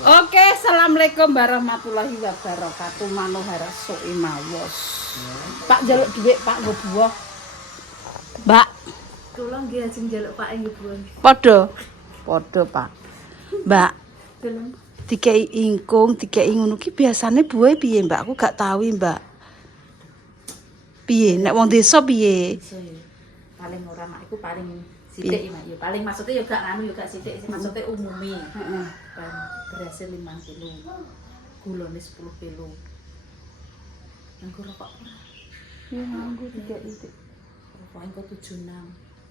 Oke, assalamualaikum warahmatullahi wabarakatuh. Manohara soe mawos. Pak jaluk dhuwit, Pak nggo buah. Mbak, Kula nggih ajeng njaluk Pak nggih buah. padha. Padha, Pak. Mbak, Deleng. dikei ingkung, dikei ngono ki biasane buahe piye, Mbak? Aku gak tahu, Mbak. Piye? Nek wong desa piye? Iso ya. Paling ora mak iku paling sithik ya, Mak. Ya paling maksudnya ya gak anu ya gak sithik, maksudnya umumi. Heeh. Kan beras 5 kilo. Gulane 10 kilo. Nganggo rokok ora? Ya nganggo dikei Rokok engko 76.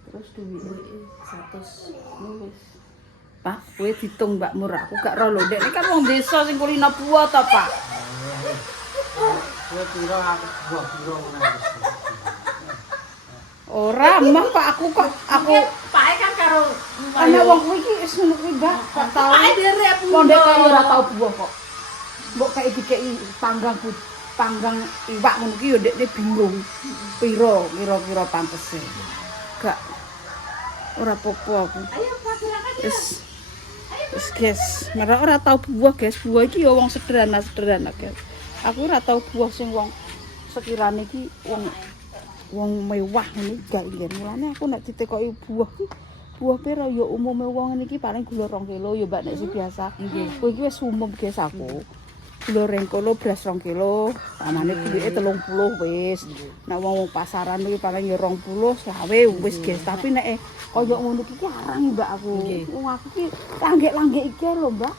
terus duwike Duwike 100. wis. Pak, kowe ditung Mbak Mur, aku gak ro lho. Nek iki kan wong desa sing kulino buah ta, Pak. Kowe pira aku buah pira meneh. Ora, mah Pak aku kok aku Pak kan karo ana wong kuwi iki wis ngono kuwi, Mbak. Gak tau. Pak derek Pondek kaya ora tau buah kok. Mbok kayak dikeki panggang iwak ngono ki yo ndekne bingung. Kira-kira pantese. Gak ora apa-apa aku. Ayo Pak silakan ya. Wis guys, mereka ora tau buah guys. Buah iki ya wong sederhana guys. Aku ora tau buah sing wong sekirane iki wong mewah ngene gak nggih. Mulane aku nek ditekoki buah pira ya umume wong ngene iki paling gula 2 kilo ya Mbak nek sing biasa. Nggih. Kowe iki wis umum guys aku. Gula rengkolo beras 2 kilo, amane duwike 30 wis. Nek wong pasaran iki paling ya 20, 20 wis guys. Tapi nek kaya ngono iki arang Mbak aku. Wong aku iki langgek-langgek iki lho Mbak.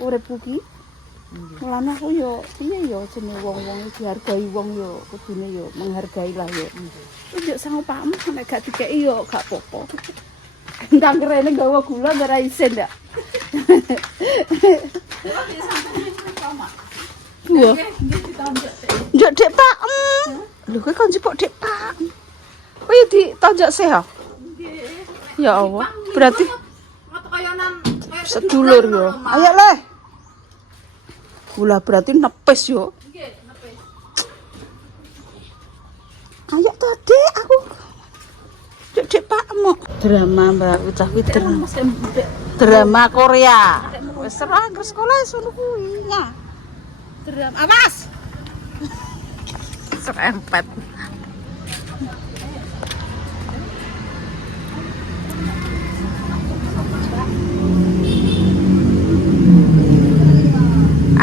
Uripku iki. Mulane aku yo piye yo jenenge wong-wong dihargai wong yo kudune yo menghargai lah yo. Njuk sang pakmu nek gak dikeki yo gak apa-apa. Ndang rene gawa gula ora isin ndak. Wah. Njuk Dik Pak. Lho kowe kon jupuk Dik Pak. Kowe ditonjok sih ya? Ya Allah. Berarti sedulur yo. Ayo le. Gula berarti nepes yo. Ayo to Dik, aku. Dik Pakmu. Drama Mbak Ucah kuwi drama Korea. Wis serang ke sekolah sono kuwi. Nah. Drama. Awas. Serempet.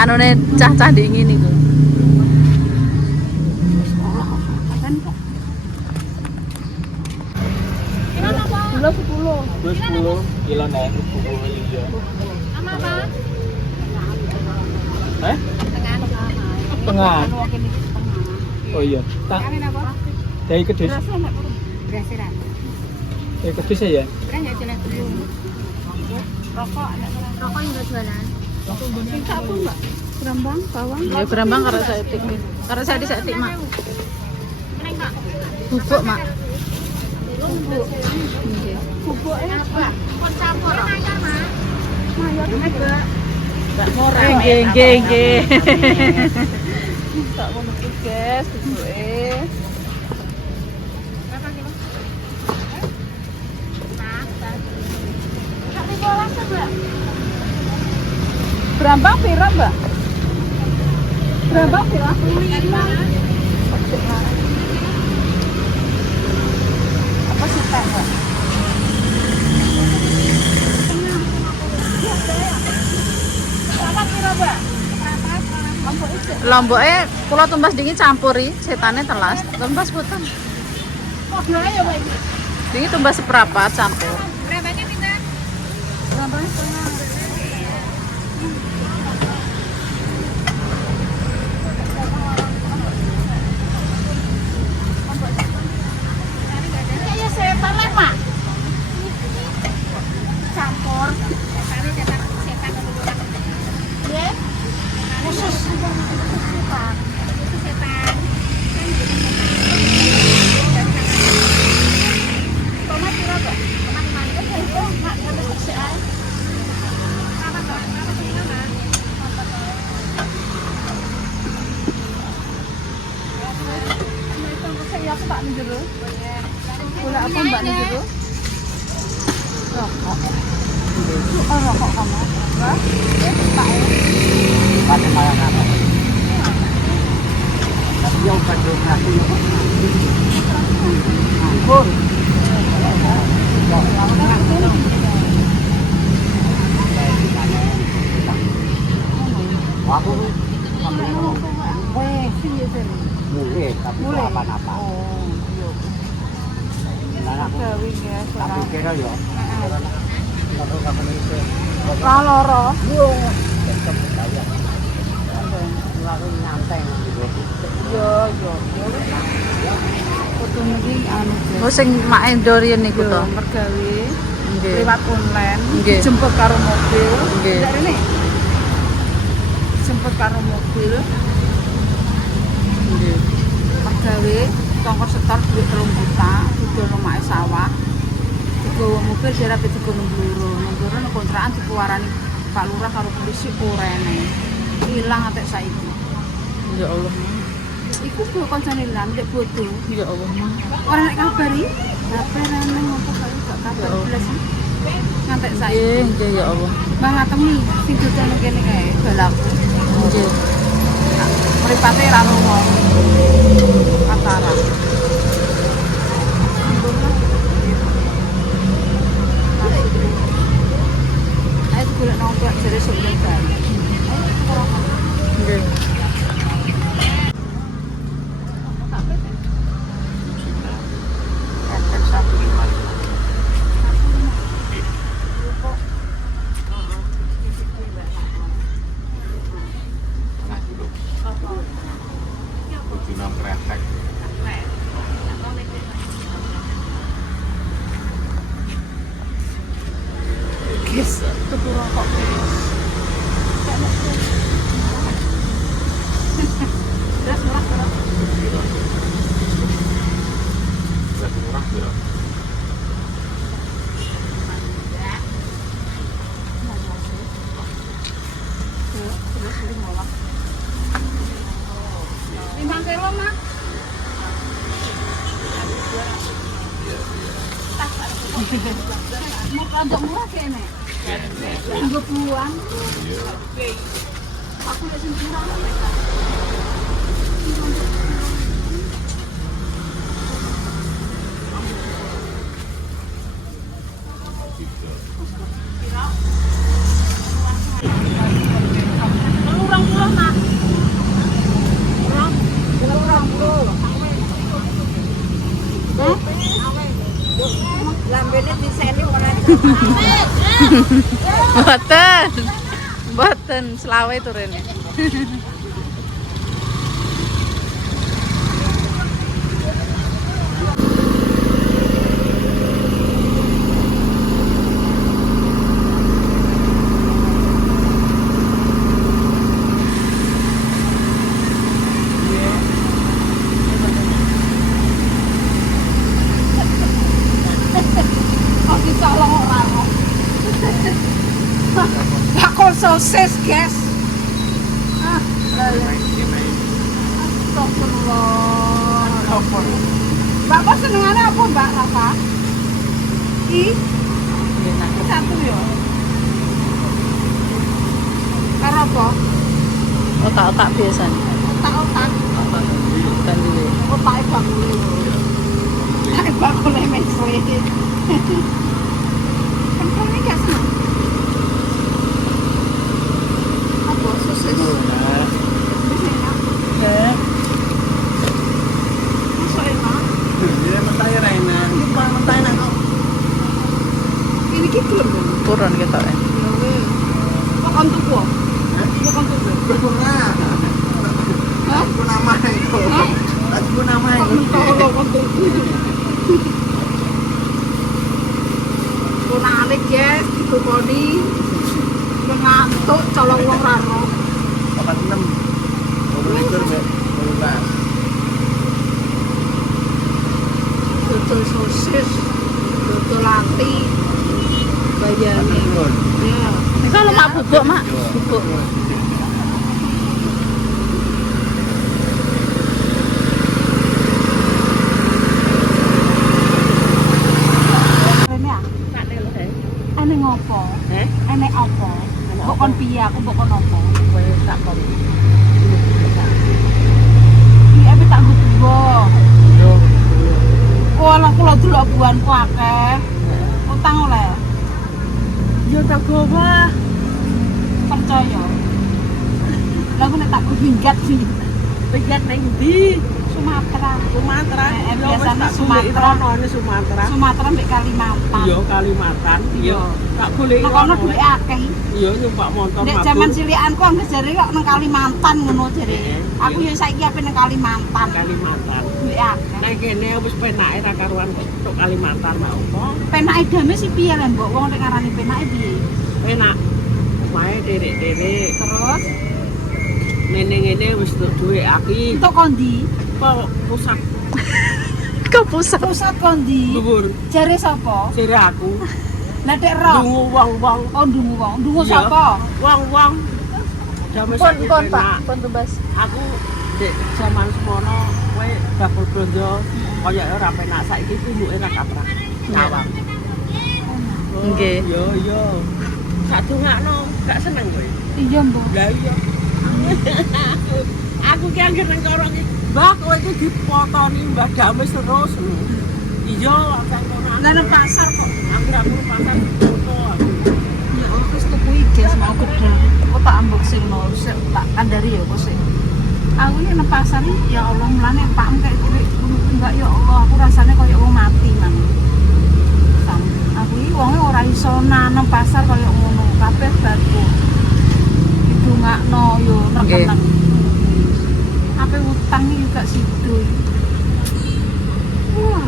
Anune cah-cah dingin iku. Gula 10. Wis 10 kilo nek buku iya. Sama Pak. Heh? Tengah. Oh iya. Tak. Dari kedus. Dari kedus ya. Rokok yang enggak jualan. Kita apa Mbak? Berambang, bawang. Ya berambang karo saya etik. Karo saya disetik, Mak. Bubuk, Mak. Bubuk. Bubuknya apa? Kon campur. Mayor, Mak. Mayor Mbak. Enggak murah. Nggih. Tak ngono kuwi, guys, bubuke. Berapa kilo? Tapi bola Mbak. Berambang pira, Mbak? Berambang pira? 5. Apa sih, Pak, Mbak? Berapa pira, Mbak? Lomboke kula tumbas dingin campuri, setane telas. Tumbas boten. Modelnya ya, Mbak iki. Dingin tumbas seperempat campur. Berambangnya pinten? Berambangnya setengah. Kayaknya setan lah, Pak. Campur. Iya. Khusus. Setan. Tomat pira, Pak? Tomat manis. Mak, ngambil sik ae. Ya aku Pak njero. Gula apa Mbak njero? Rokok. Oh, rokok kamu. Berapa? Yang kandung nasi. Pun. Aku Sini sini. mulai tapi Mulai. apa-apa. Oh, iya. Aku Gawe ya, tapi kira ya. Aku kapan itu? Lah loro. Aku nyantai gitu. Yo yo. Foto niki anu. Oh sing mak Endorian niku to. Mergawe Nggih. lewat online, Nggih. dijemput karo mobil. Nggih. Ndak rene. Dijemput karo mobil. Nggih. Mergawe tongkol setor duit 3 juta, didono mak sawah. Digawa mobil dirapi digono Bluro. Bluro kontrakan dikeluarani Pak Lurah karo polisi ora eneng. Ilang atek saiki. Ya Allah. Iku kok kancane lan ndek bodo. Ya Allah, Mang. Ora nek kabari. Kabar nang ngopo kaya gak kabar blas. Ngantek saiki. Nggih, nggih ya Allah. Bang Atemi sing dodono kene kae balaku. Nggih. Mripate ra lunga. Antara. Ayo golek nang jere sok nyebar. Nggih. Guys, tuku rokok guys. Terus murah. Lima kilo mah. Mau produk murah kayaknya. Gue buang. Aku udah sempurna. Orang pulau mah. Orang pulau. Lambene diseni ora. Mboten. Mboten selawe to rene. Kok dicolong ora kok. Bakul sosis, guys. Ah, astagfirullah. Bapak senengannya apa, Mbak Rafa? Satu ya. Karo apa? Otak-otak biasa. Otak-otak. Kan dhewe. Otak bakul. Otak bakul mesle. Kenapa gak seneng? Apa sosis? Bisa enak. Masuk enak. Ini ki belum. Turun ketoke. Kok kan tuku? Kok kan tuku? Hah? Tolong kan tuku. Kunane guys, ditukoni. Ngantuk colong wong ra ro. Dodol sosis, dodol ati. Bayane. Ya. Ini kalau mak bubuk, Mak. Bubuk. Rene ah. Ene ngopo? Ene apa? Mbok kon piye aku mbok kon opo? Kowe tak kom. Iki ape tak dago. Yo. Kula kula delok buanku akeh. Utang oleh. Yo tak gowa. Percaya. Lah aku nek tak minggat sih. Pegat nang ndi? Sumatera. Sumatera. Biasanya Sumatera. Ono Sumatera. Sumatera mbek Kalimantan. Iya Kalimantan. Iya. Tak boleh. Nek kono duwe akeh. Iya numpak motor Nek mabur. jaman cilikanku anggere jare kok nang Kalimantan ngono jare. Iya. Aku yo saiki ape nang Kalimantan. Kalimantan. Duwe akeh. Nek kene wis penake ra karuan kok tok Kalimantan mak opo. Penake dame sih piye lho, Mbok? Wong nek ngarani penake piye? Enak. Mae derek-derek. Terus Ngene-ngene wis tok duwe aki. entuk kondi? Kok pusat Ke pusat. Pusat kondi. dhuwur Jare sapa? jere aku. Lah nek roh. Dungu wong-wong. Oh ndungu wong. Ndungu Iya. sapa? Wong-wong. Jaman Pon saiki pon Pak, penak. pon bebas. Aku dek zaman semono kowe bakul blonjo kaya ora penak saiki tumuke ra kaprah. Nyawang. Nggih. Yo yo. Sak dongakno, gak seneng kowe. Iya, Mbok. Lah iya. Aku ki anggere nang kono iki, Mbah kowe iki dipotoni Mbah Dames terus. Iya, kan kono. Lah nang pasar kok. Anggere aku nang pasar foto aku. Ya Allah, wis tuku iki mau gedhe. Kok tak unboxing mau sik tak kandari ya kok sik. Aku ini nang pasar iki ya Allah mulane Pak kayak duit enggak ya Allah aku rasanya koyo wong mati man. Aku iki wonge ora iso nang pasar koyo ngono kabeh baku. Didongakno yo rekenan. Ape utang iki gak sido. Wah.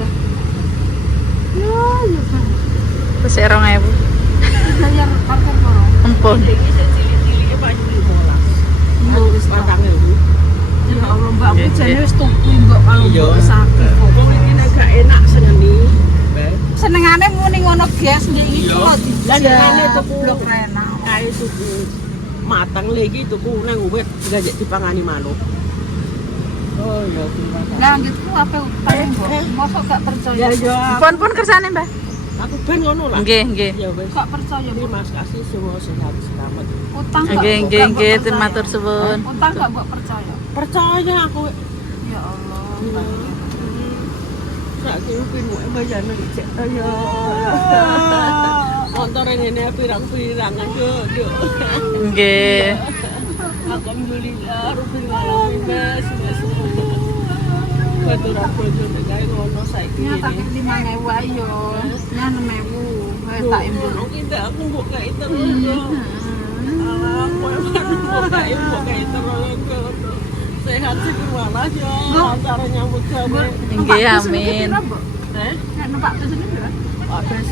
Ya kan. Wis 2000. Bayar parkir karo. Empun. Iki sik cilik-cilike Pak Juli 12. Yo wis tak. 4.000. Ya Allah mbak aku jane wis tuku mbok kalau Iya. mbok sakit kok. Wong iki nek gak enak seneni. Mbah. Senengane muni ngono gas nggih iki Iya. kok Lah senengane tuku blok rena. Kae tuku matang lagi tuku nang wit gajek dipangani manuk. Oh ya terima kasih. Lah ngitku apa utang mbok. Mosok gak percaya. Ya ya. Pon kersane, Mbah. Aku ben ngono lah. Nggih, nggih. Ya wis. Gak percaya mbok. Terima kasih semua sehat selamat. Utang kok. Nggih, gak nggih, mbok nggih, percaya. matur suwun. Utang gak mbok percaya. Percaya aku. Ya Allah. Saiki pinmu bayane cek ya. Motor ngene pirang-pirang aja, Duk. Nggih. Alhamdulillah rabbil alamin Mas. Baturan bojo nek gawe ngono saiki. Ya tak 5.000 ae yo. Ya 6.000. Wis tak imbul. Kita aku mbok gawe terus yo. Alah, kowe mbok gawe terus. Sehat sih malah yo. Antara nyambut gawe. Nggih, amin. Nek numpak bus ini berapa? Habis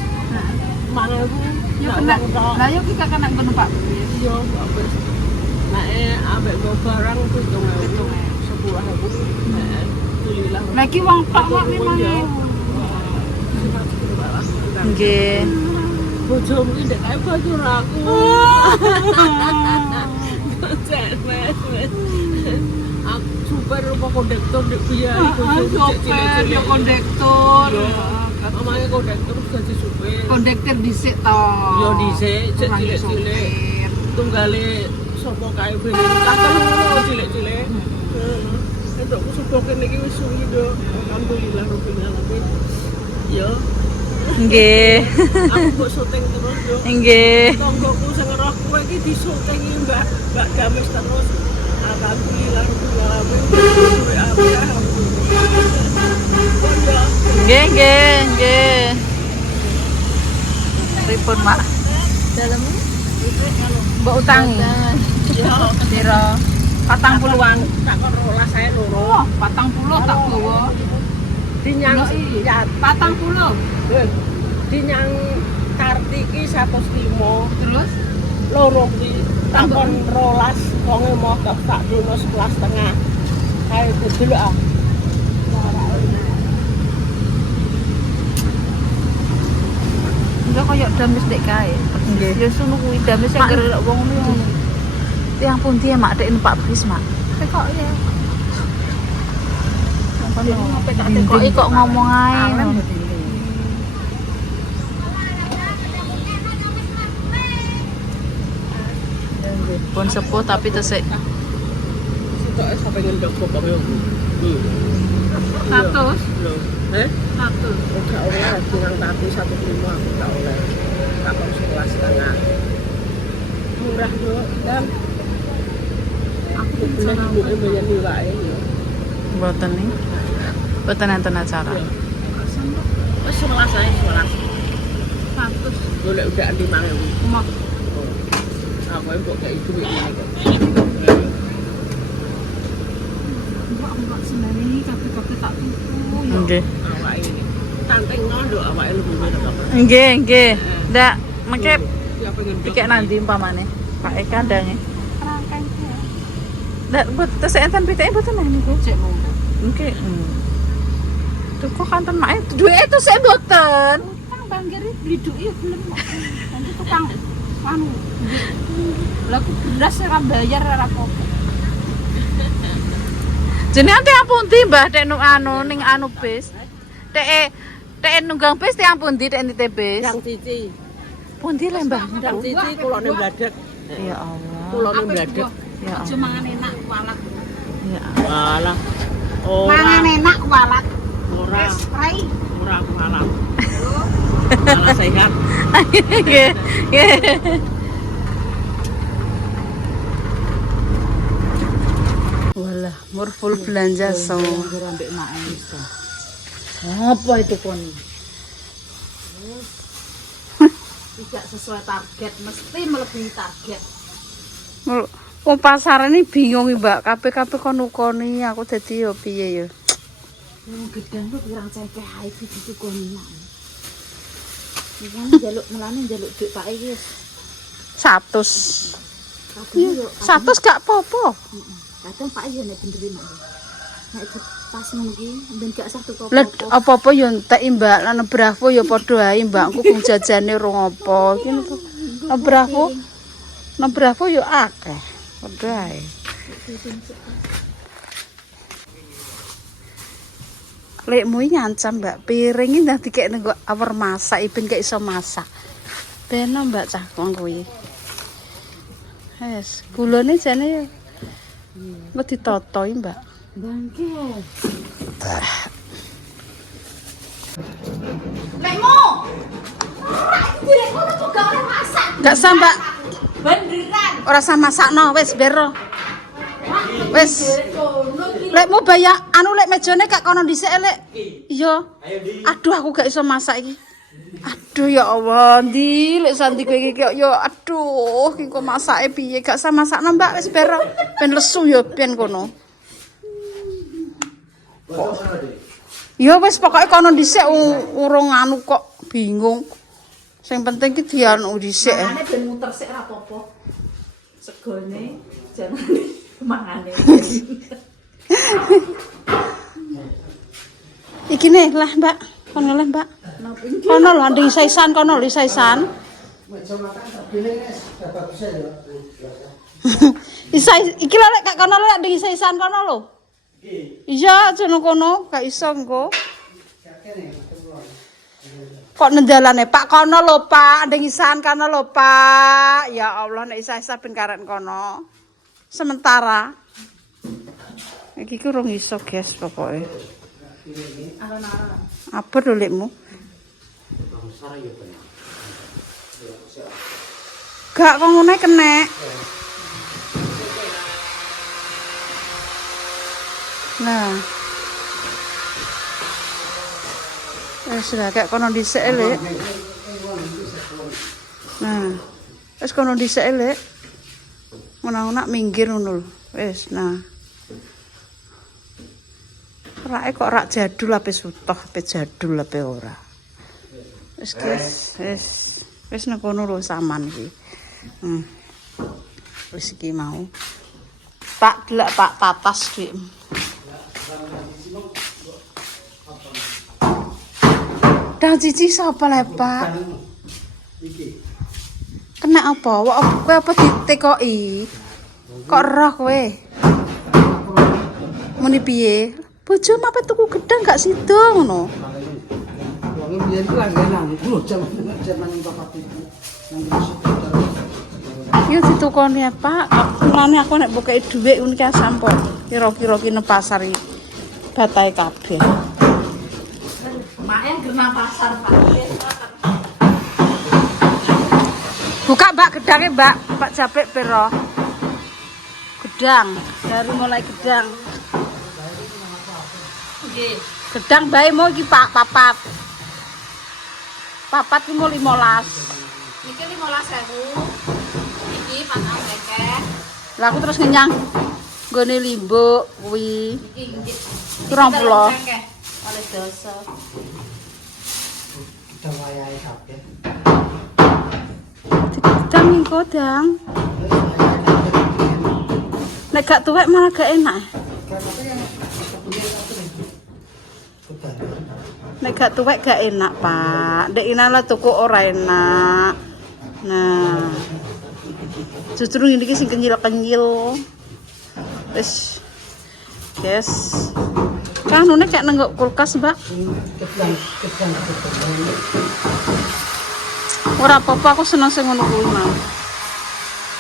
5.000. Ya kena. Lah yo ki kakak nak numpak bus. Yo, habis. Nek ambek go barang 7.000. 10.000. Alhamdulillah. Lagi wong tok kok 5.000. Nggih. Bojomu iki ndek kae bojor aku. Cek Mas. Aku super apa kondektor ndek biaya Sopir yo kondektur. Mamane kondektor gaji supir. Kondektur dhisik to. Yo dhisik cek cilik-cilik. Tunggale sapa kae ben tak telu cilik-cilik. Untuk support kene iki wis suwi do. Alhamdulillah rabbil alamin. Yo, Nggih. aku mbok syuting terus do. Nggih. Tonggoku sing roh kowe iki disyutingi Mbak Dames terus. Alhamdulillah rabbil alamin. Duwe apa alhamdulillah. Nggih, nggih, nggih. Pripun, Mak? Dalem Mbok utangi. Yo, Piro? 40-an. tak kon rolas saya loro. Oh, 40 tak bawa. Dinyang ya 40. dinyang Kartiki 105. Terus Loro ki takon rolas wonge mogok tak duno 11.5. Kae delok ah. Enggak koyo dames dek kae. Nggih. Ya sunu kuwi dames yang kira wong ngono. Yang pundi ya Mak dek numpak bis, Mak. kok ya. Kok ngomong ae. Pun sepuh tapi tesik. Kok sampe ngendok kok yo. 100. Lho, eh? 100. Enggak oleh, kurang aku 1,5 aku enggak oleh. Tak kok 11,5. Murah kok, dan aku boleh ibuke bayar wae ya. Mboten nih. Mboten enten acara. Wis 11 ae, 11. 100. Golek udah 5.000. Mak. Aku kok kayak duit ini kok. Mbak seneni kabeh-kabeh tak tuku. Nggih. Awak ini. Tanteng ngono awake lebih mirip apa. Nggih, nggih. Ndak mengke Ya pengen pikir nanti umpamane. Pak Eka ndange. Rangkaian. Ndak buat tes enten piteke mboten niku. Cek monggo. Nggih. Tuh kok kanten mak duwe itu saya mboten. Tukang banggir beli duit ya belum. Nanti tukang anu. Lah aku belas ora bayar ora apa-apa. Jenenge teh pundi Mbah tek nu anu ning anu bis. Teke nunggang bis teh pundi tek nite bis. Yang cici. Pundi le Mbah? Yang cici kulone bladak. Ya Allah. Kulone bladak. Ya Aja Allah. mangan enak kualat. Ya. Walah. Mangan enak kualat. Ora. Wis, rai. Ora aku malam. Malah sehat. Nggih. Nggih. Walah, mur full belanja so. Ambek mak wis to. Apa itu kon? Tidak sesuai target, mesti melebihi target. Wong pasaran ini bingung Mbak, kabeh-kabeh kon ukoni aku dadi yo piye yo. Wong gedang kok kurang cengkeh ae gitu kon. Iki njaluk melane njaluk duit Pak iki wis. 100. Kadang yo 100 gak apa-apa. kadang Pak yo nek benerin nek. Nek pas ngono iki ben gak sah tuku Lah apa-apa. apa-apa yo entek Mbak, lan Bravo yo padha ae Mbakku kung jajane rong apa. Iki Bravo. Nang Bravo yo akeh. Padha ae. Lekmu nyancam Mbak, piring iki ndak dikekne kok awer masak ben gak iso masak. Beno Mbak cah kon kuwi. Wes, gulane jane yo. Mbak ditotoi Mbak. Bangke. Lekmu. Direkmu juga oleh masak. Gak sah Mbak. Beneran. Ora sah masakno, wis bero. Wis. Lekmu bayar anu lek mejane gak kono dhisik lek. Iya. Aduh aku gak iso masak iki. Aduh ya Allah, ndi lek santi kowe iki kok yo aduh iki kok masake piye gak sah masakno Mbak wis bero. Ben lesu yo ben kono. Ya wis pokoke kono dhisik urung anu kok bingung. Sing penting ki dianu dhisik. Mangane ben muter sik ora apa-apa. Segone jangan mangane. Iki nih lah Mbak, kono lah Mbak. Kono lho nding saisan kono lho saisan. Meja makan kabine wis bagus ya. Isa iki lho lek gak kono lek nding saisan kono lho. Iya, jono kono gak iso engko. Kok nendalane Pak kono lho Pak, nding isan kono lho Pak. Ya Allah nek isa-isa ben karek kono. Sementara iki ku rung iso guys pokoke. Apa lho lekmu? Gak kok ngene kenek. Nah. Sudah kayak kono dhisik lek. Nah. Wis kono dhisik lek. Ngono-ngono minggir ngono lho. Wis nah. Rake kok rak jadul ape sutoh ape jadul ape ora. Wis guys, wis nang kono lho saman iki. Wis iki mau. Tak delok Pak tatas dik. Dang cici sapa le Pak? Kena apa? Kowe apa ditekoki? Kok roh kowe? Muni piye? Bojomu apa tuku gedang gak sida ngono? Wong biyen ku langganan lho jaman bapak ibu. Yo ditukoni Pak. Mulane aku nek bokeki dhuwit ngono ki sampun. Kira-kira ki nang pasar iki. Batai kabeh. Main kena pasar Pak. Buka Mbak gedangnya Mbak. Pak Japek piro? Gedang. Dari mulai gedang. Nggih. Gedang bae mau iki Pak papat. Papat ki mau 15. Iki 15.000. Iki patang bekeh. Lah aku terus ngenyang. Nggone limbuk kuwi. Iki nggih. 20. Oleh dosa. Kita wayahe kabeh. Gedang ning kodang. Nek gak tuwek malah gak enak. Nek gak tuwek gak enak, Pak. Dek inala tuku ora enak. Nah. Justru ini ki sing kenyil-kenyil. Wis. Yes. Kanune kayak nenggok kulkas, Mbak. Kedang. Ora apa-apa, aku seneng sing ngono kuwi, Mang.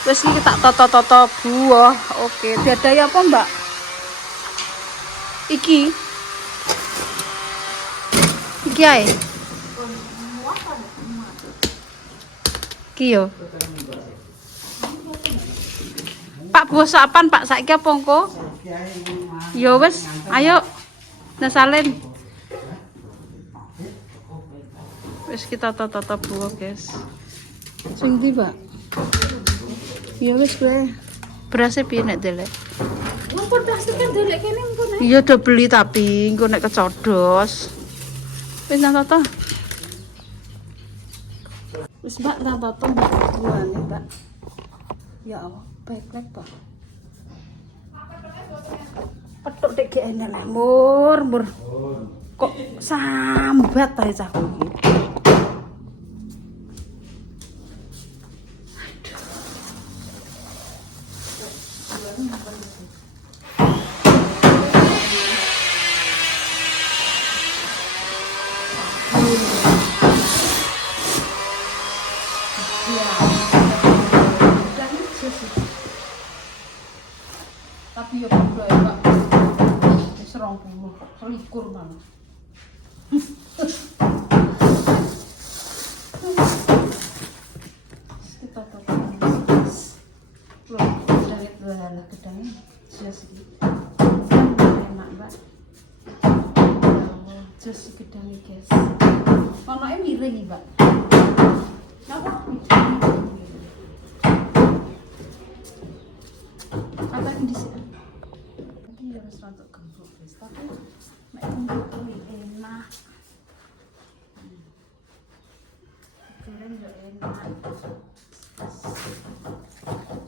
Wis iki tak toto-toto buah. Oke, diadai apa, Mbak? Iki. Iki ae. Iki yo. Pak buah sapan, Pak? Saiki apa engko? Yo wis, ayo. Nasalin. Wis kita toto-toto buah, guys. Sing ndi, Pak? Ya wis kowe. Berase piye nek delek? Mumpun plastik kan delek kene mumpun. Iya udah beli tapi engko nek kecodos. Wis nang toto. Wis Mbak nang toto Mbak buane, Mbak. Ya Allah, baik-baik, Pak. Petuk dek enak lah, mur. Kok sambat ae cahku iki. Tapi yo padha ya, Pak. Wis 20, 21 malah. Kita toto. Loh, gedangnya dua halah gedangnya jas iki. Enak, Mbak. Oh, jas gedangnya, guys. Onoke miring iki, Mbak. Napa? Apa ini sih? Ini harus rantuk gembuk, guys. Tapi nek gembuk kuwi enak. Goreng yo enak.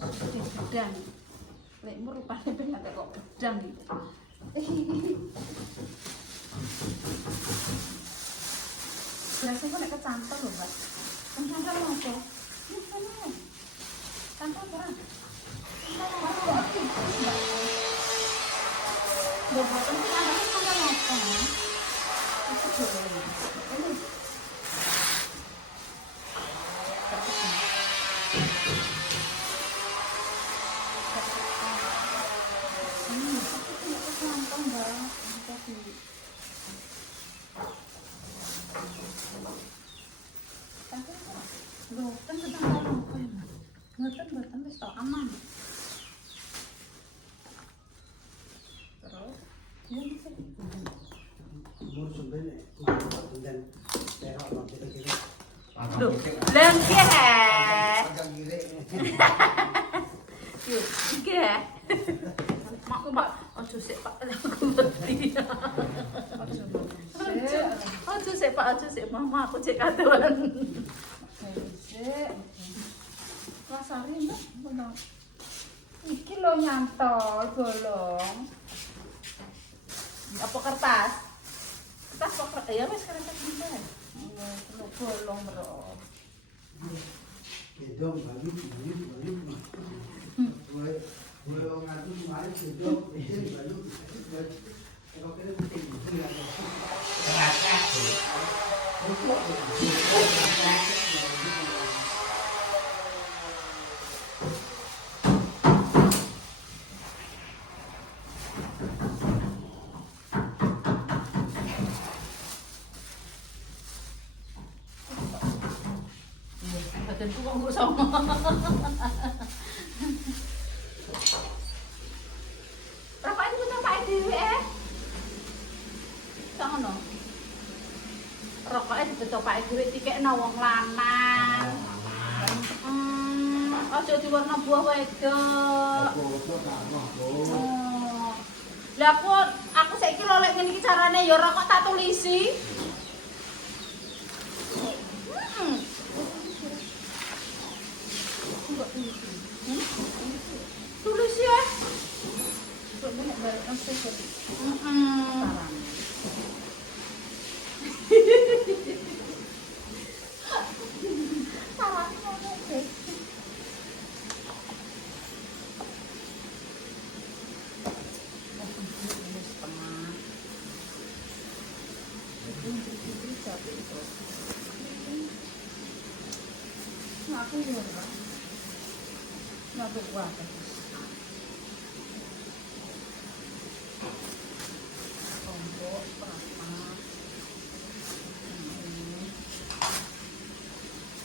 Sudah gedang. Lek mur rupane pengen kok gedang iki. Berasa kok nek kecantol lho, Mbak. Kecantol apa? Kecantol apa? Boten wis tok aman. Terus ya bisa. Umur sebenarnya dan terok nanti kiri. Loh, lengke. Yuk, iki. Mak Mbak, ojo sik Pak, aku ngerti. Ojo sik Pak, ojo sik Mama, aku cek katuan. Sik. Rasane Mbak, bener. Iki lho nyantol bolong. Apa kertas? Kertas kok ya wis kertas iki. Lho bolong bro. Gedong bali. Boleh orang ngatur kemarin gedong, bali. Kalau kira bikin badanku kok mbok songo. Rokok itu betul Pak dhewe ngono. Rokoknya dibetokake dhewe dikekno wong lanang. Aja diwarna buah wedok. Lah aku saiki lho lek ngene iki carane ya rokok tak tulisi. Tulis ya. Sebenarnya bareng sesuk. Aku juga. Aku kuat. Tombok berapa?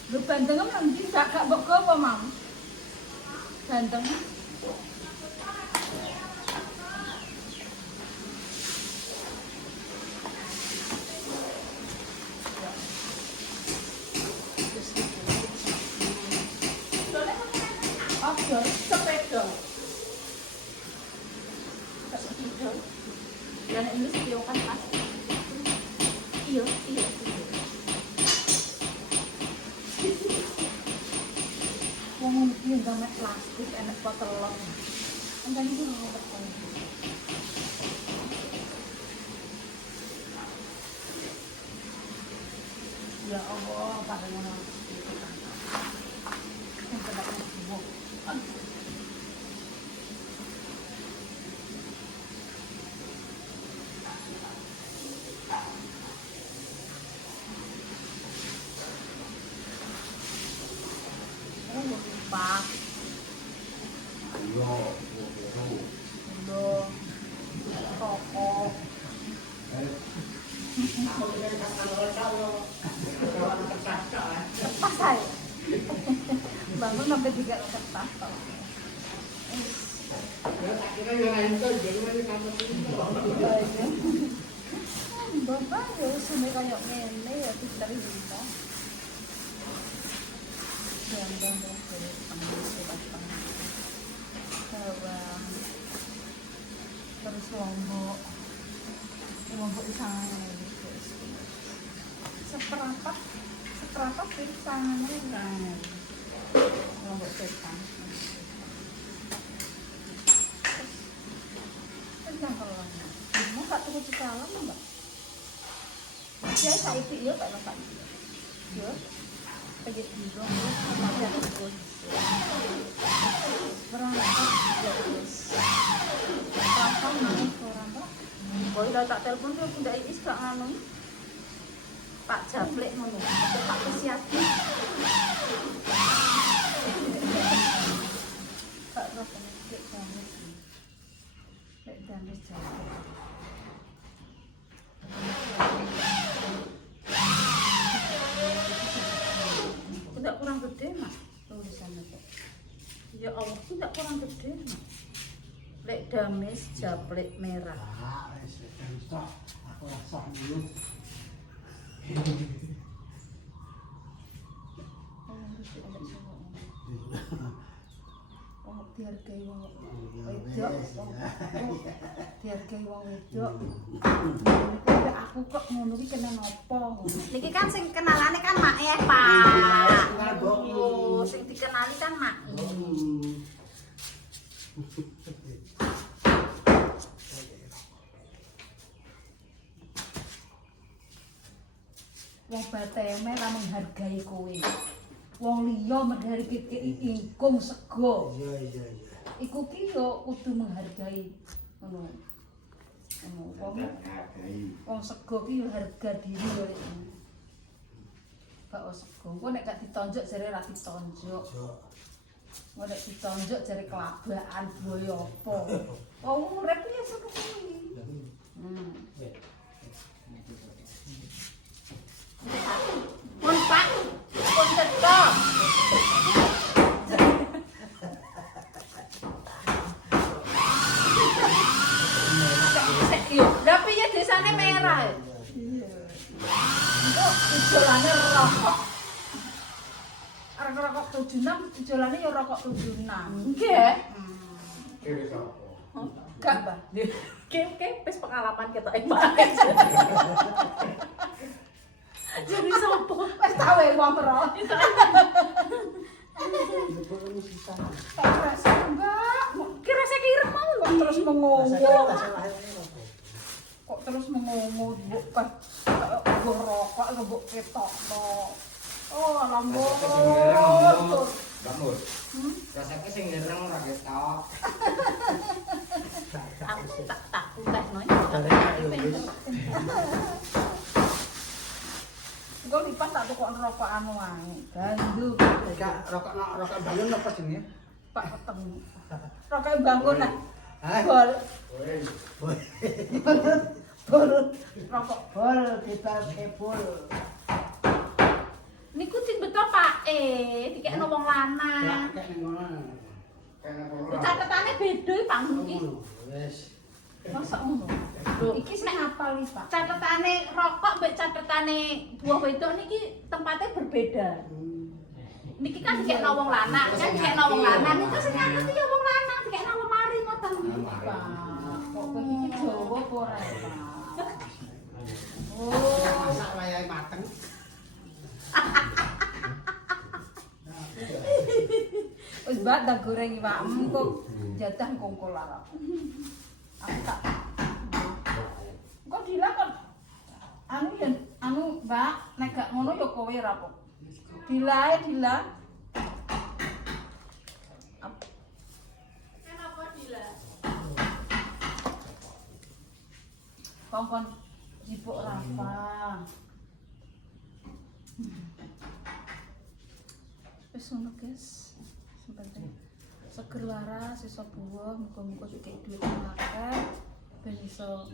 Lu bandengnya nanti gak mbok apa, Mam? Bandengnya? Sepeda. Sepeda. Dan ini sepeda kan Mas. Iya. Wong iki ndang plastik enek potelon. Enggak iki ngono. Ya Allah, pada ngono. Pak. Rokok. Lepas saya. Bangun sampai 3 kertas. Bapak ya sampai kayak ngene ya dari kita. Jangan dari tengah terus lombok isang seperapat pisangannya kan lombok pisang tentang kalau mau gak tunggu di dalam mbak saya saiki ya tak lepas ya pergi dulu ada terus berangkat terus apa naik orang pak boy dah tak telepon dia pun dah is kat anu Pak Jablek ngono Pak Kesiati Pak Rokan lek damis lek damis Jablek tidak kurang gede mas tulisannya kok ya Allah tidak kurang gede mas lek damis Jablek merah aku rasa dulu dihargai wong wedok dihargai wong wedok aku kok ngono iki kena ngopo niki kan sing kenalane kan mak Pak oh sing dikenali kan mak wong bateme ra menghargai kowe wong liya menghargai ingkung sego. Iya. Iku ki yo kudu menghargai ngono. Wong sego ki yo harga diri yo iki. Kok sego engko nek gak ditonjok jare ra ditonjok. Engko nek ditonjok jare kelabakan boyo apa. Wong urip ya sego kuwi. Pun Pak, pun tetep. Ijolane ya rokok tujunan. Nggih. Kira sapa? Gak, Mbak. Oke, wis pengalaman kita banget. Jadi sopo? Wis tawe wong ro. Jebul ini sisa. Tak rasa, Mbak. Kira saya kira mau Kok terus mengowo. Masalah ini apa? Kok terus mengowo mbok pas mbok rokok mbok ketokno. Oh, lambung. Bangun. Rasanya sing ngereng ora ketok. aku tak utekno Engko lipat tak tukok rokok anu wae. Gandu. Enggak, rokok balon apa jenenge? Pak ketemu. Rokok bangun nah. Hah? Bol. Woi. Bol. Rokok bol kita kebol. niku sing betul Pak dikekno wong lanang Kayak ning ngono. catetane beda Pak iki Wes. Masa ngono? Iki sing apal iki, Pak. catetane rokok mbek catetane buah wedok niki tempatnya berbeda niki kan dikekno wong lanang kan dikekno wong lanang niku sing ngerti ya wong lanang dikekno lemari ngoten Pak. Kok kowe iki Jawa apa ora, Pak? Enggak Oh, masak wayahe mateng. wis Mbak tak goreng iwakmu kok jadah kongkol lara. Aku tak. Kok dila kok anu ya anu Mbak nek gak ngono ya kowe ra kok. Dila ae dila. kenapa dila Kongkon jipuk Rafa. Wis ngono guys. Sebentar. Seger waras iso buah, muga-muga sithik dhuwit akeh ben iso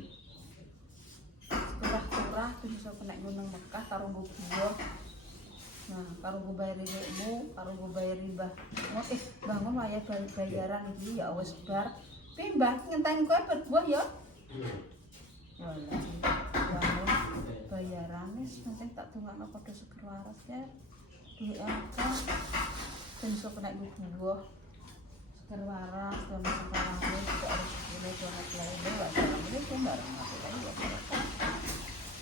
sekolah-sekolah ben iso kena gunung Mekah karo nggo buah. Nah, karo nggo bayar ibumu, karo nggo bayar Mbah. Bangun wayah bayaran iki ya wis bar. Pi Mbah ngenteni kowe berbuah ya. Ya Allah. Bangun bayaran wis penting tak dongakno padha seger waras ya. Duit akeh ben iso kena nggo buah. Seger waras dan sekarang ini juga harus mulai donat lainnya Mbak Assalamualaikum warahmatullahi wabarakatuh.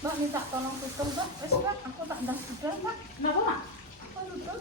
Mbak minta tolong tutup Mbak, wes Mbak aku tak ndang sudah Mbak. kenapa Pak Aku tutup.